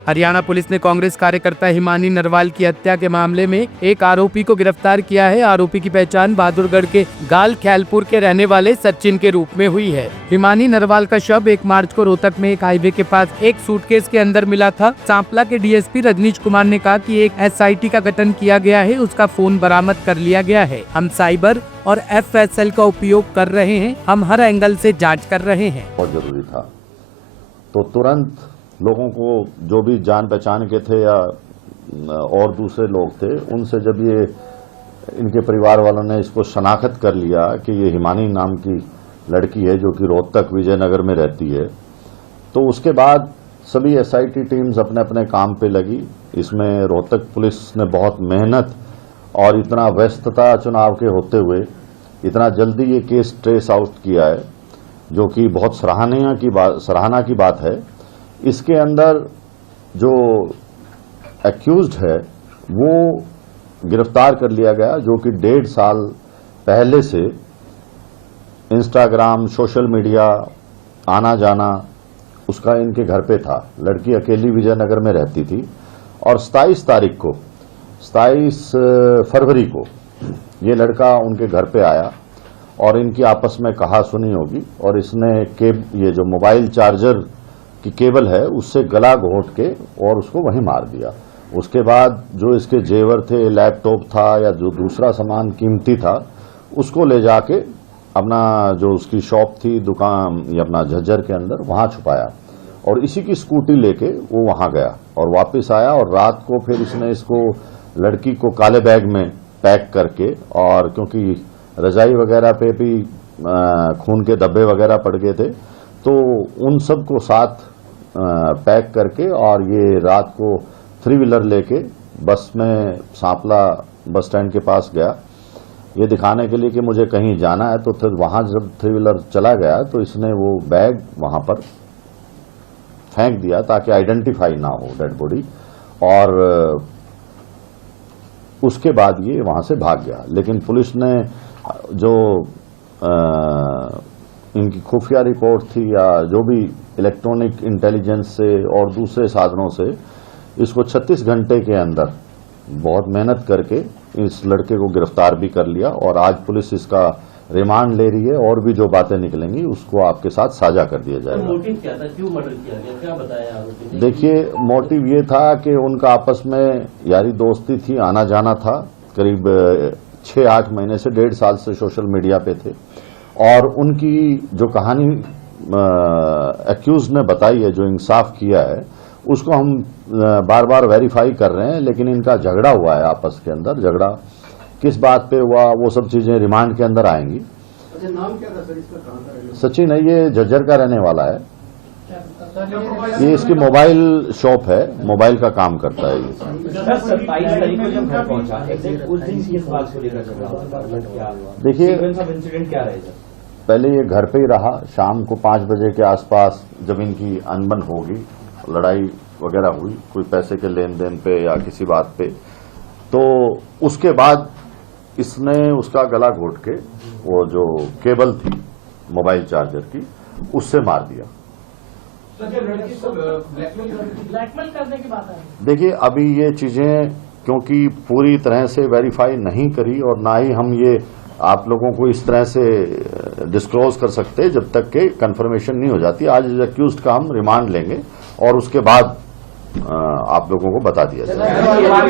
Haryana police ने कांग्रेस कार्यकर्ता हिमानी नरवाल की हत्या के मामले में एक आरोपी को गिरफ्तार किया है। आरोपी की पहचान बहादुरगढ़ के गाल ख्यालपुर के रहने वाले सचिन के रूप में हुई है। हिमानी नरवाल का शव 1 मार्च को रोहतक में एक हाईवे के पास एक सूटकेस के अंदर मिला था। सांपला के डीएसपी रजनीश कुमार ने कहा कि एक एसआईटी का गठन किया गया है, उसका फोन बरामद कर लिया गया है। हम साइबर और एफएसएल का उपयोग कर रहे हैं, हम हर एंगल से जांच कर रहे हैं। बहुत जरूरी था, तो तुरंत लोगों को जो भी जान पहचान के थे या और दूसरे लोग थे, उनसे जब ये इनके परिवार वालों ने इसको शनाख्त कर लिया कि ये हिमानी नाम की लड़की है जो कि रोहतक विजयनगर में रहती है, तो उसके बाद सभी एसआईटी टीम्स अपने अपने काम पे लगी। इसमें रोहतक पुलिस ने बहुत मेहनत और इतना व्यस्तता चुनाव के होते हुए इतना जल्दी ये केस ट्रेस आउट किया है, जो कि बहुत सराहना की बात है। इसके अंदर जो एक्यूज्ड है वो गिरफ्तार कर लिया गया, जो कि 1.5 साल पहले से इंस्टाग्राम, सोशल मीडिया आना जाना उसका इनके घर पे था। लड़की अकेली विजयनगर में रहती थी और 27 फरवरी को ये लड़का उनके घर पे आया और इनकी आपस में कहा सुनी होगी और इसने ये जो मोबाइल चार्जर की केबल है उससे गला घोंट के और उसको वहीं मार दिया। उसके बाद जो इसके जेवर थे, लैपटॉप था या जो दूसरा सामान कीमती था, उसको ले जाके अपना जो उसकी शॉप थी, दुकान या अपना झज्जर के अंदर, वहां छुपाया और इसी की स्कूटी लेके वो वहां गया और वापस आया और रात को फिर इसने इसको लड़की को काले बैग में पैक करके, और क्योंकि रजाई वगैरह पे भी खून के धब्बे वगैरह पड़ गए थे, तो उन सब को साथ पैक करके और ये रात को 3 व्हीलर लेके बस में सांपला बस स्टैंड के पास गया, ये दिखाने के लिए कि मुझे कहीं जाना है। तो फिर वहां जब 3 व्हीलर चला गया तो इसने वो बैग वहां पर फेंक दिया ताकि आइडेंटिफाई ना हो डेड बॉडी, और उसके बाद ये वहां से भाग गया। लेकिन पुलिस ने जो इनकी खुफिया रिपोर्ट थी या जो भी इलेक्ट्रॉनिक इंटेलिजेंस से और दूसरे साधनों से इसको 36 घंटे के अंदर बहुत मेहनत करके इस लड़के को गिरफ्तार भी कर लिया और आज पुलिस इसका रिमांड ले रही है और भी जो बातें निकलेंगी उसको आपके साथ साझा कर दिया जाएगा। मोटिव क्या था, क्यों मर्डर किया गया, क्या बताया आरोपी ने? देखिए, मोटिव ये था कि उनका आपस में यारी दोस्ती थी, आना जाना था। करीब 6-8 महीने से 1.5 साल से सोशल मीडिया पे थे और उनकी जो कहानी एक्यूज ने बताई है, जो इंसाफ किया है, उसको हम बार बार वेरीफाई कर रहे हैं। लेकिन इनका झगड़ा हुआ है आपस के अंदर, झगड़ा किस बात पे हुआ वो सब चीजें रिमांड के अंदर आएंगी। अच्छा, नाम क्या था सर इसका, कहाँ का रहने वाला? सचिन है, ये झज्जर का रहने वाला है। ये इसकी मोबाइल शॉप है, मोबाइल का काम करता है ये। 27 तारीख को जब घर पहुंचा, उस दिन किस बात को लेकर झगड़ा हुआ? देखिए, इंसिडेंट क्या रहेगा? पहले ये घर पे ही रहा। शाम को 5 बजे के आसपास जब इनकी अनबन होगी, लड़ाई वगैरह हुई कोई पैसे के लेन देन पे या किसी बात पे, तो उसके बाद इसने उसका गला घोट के वो जो केबल थी मोबाइल चार्जर की उससे मार दिया। ब्लैकमेल करने की बात है। देखिए, अभी ये चीजें क्योंकि पूरी तरह से वेरीफाई नहीं करी और ना ही हम ये आप लोगों को इस तरह से डिस्क्लोज कर सकते जब तक के कंफर्मेशन नहीं हो जाती। आज एक्यूज्ड का हम रिमांड लेंगे और उसके बाद आप लोगों को बता दिया जाएगा।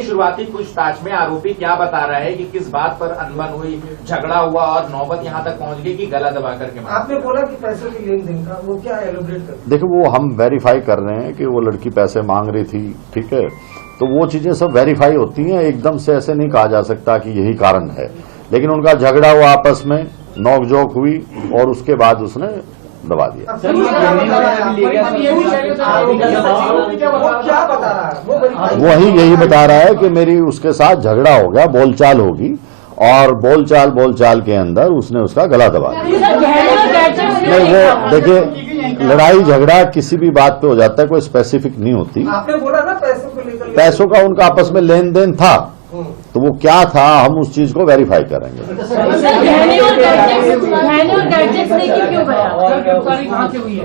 शुरुआती पूछताछ में आरोपी क्या बता रहा है कि किस बात पर अनबन हुई, झगड़ा हुआ और नौबत यहाँ तक पहुंच गई कि गला दबा करके मारा? आपने बोला कि पैसों की लेन देन का, वो क्या एलोब्रेट कर? देखिए, वो हम वेरीफाई कर रहे हैं कि वो लड़की पैसे मांग रही थी, ठीक है, तो वो चीजें सब वेरीफाई होती हैं। एकदम से ऐसे नहीं कहा जा सकता कि यही कारण है, लेकिन उनका झगड़ा हुआ, आपस में नोकझोंक हुई और उसके बाद उसने दबा दिया। वही यही बता रहा है कि मेरी उसके साथ झगड़ा हो गया, बोलचाल होगी और बोलचाल के अंदर उसने उसका गला दबा दिया। नहीं, वो देखिए, लड़ाई झगड़ा किसी भी बात पे हो जाता है, कोई स्पेसिफिक नहीं होती। आपने बोला ना पैसों को लेकर, पैसों का उनका आपस में लेन देन था, तो वो क्या था हम उस चीज को वेरीफाई करेंगे। गहने और गैजेट्स लेके क्यों गया?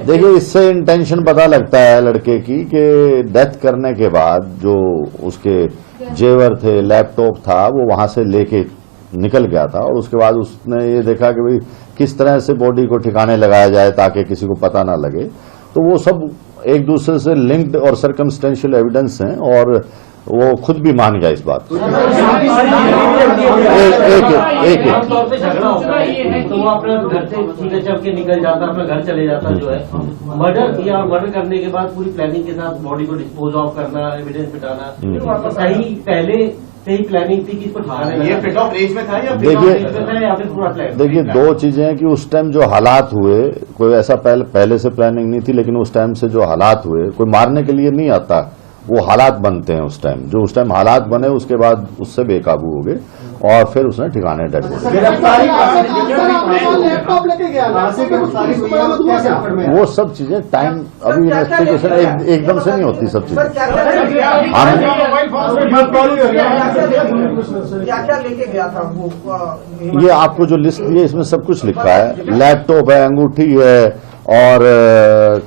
देखिए, इससे इंटेंशन पता लगता है लड़के की कि डेथ करने के बाद जो उसके जेवर थे, लैपटॉप था, वो वहां से लेके निकल गया था और उसके बाद उसने ये देखा कि भाई किस तरह से बॉडी को ठिकाने लगाया जाए ताकि किसी को पता ना लगे। तो वो सब एक दूसरे से लिंक्ड और सर्कमस्टेंशियल एविडेंस हैं और वो खुद भी मान गया इस बात को। एक तौर पे झगड़ा होता है तो वो अपने घर से सीधे चल के निकल जाता, अपना घर चले जाता जो है। मर्डर किया और मर्डर करने के बाद पूरी प्लानिंग के साथ बॉडी को डिस्पोज ऑफ करना, एविडेंस मिटाना, सही पहले से ही प्लानिंग थी कि इसको ठिकाने ये पिट ऑफ रेंज में था या पिट ऑफ रेंज में था या फिर पूरा प्लान? देखिए, दो चीजें हैं कि उस टाइम जो हालात हुए, कोई ऐसा पहले से प्लानिंग नहीं थी, लेकिन उस टाइम से जो हालात हुए, कोई मारने के लिए नहीं आता, वो हालात बनते हैं उस टाइम। जो उस टाइम हालात बने उसके बाद उससे बेकाबू हो गए और फिर उसने ठिकाने डट गए। वो सब चीजें टाइम, अभी इन्वेस्टिगेशन एकदम से नहीं होती सब चीजें। क्या लेके गया था वो? ये आपको जो लिस्ट दी है इसमें सब कुछ लिखा है। लैपटॉप है, अंगूठी है और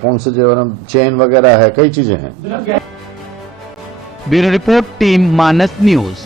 कौन से जो चेन वगैरह है, कई चीजें हैं। ब्यूरो रिपोर्ट, टीम मानस न्यूज।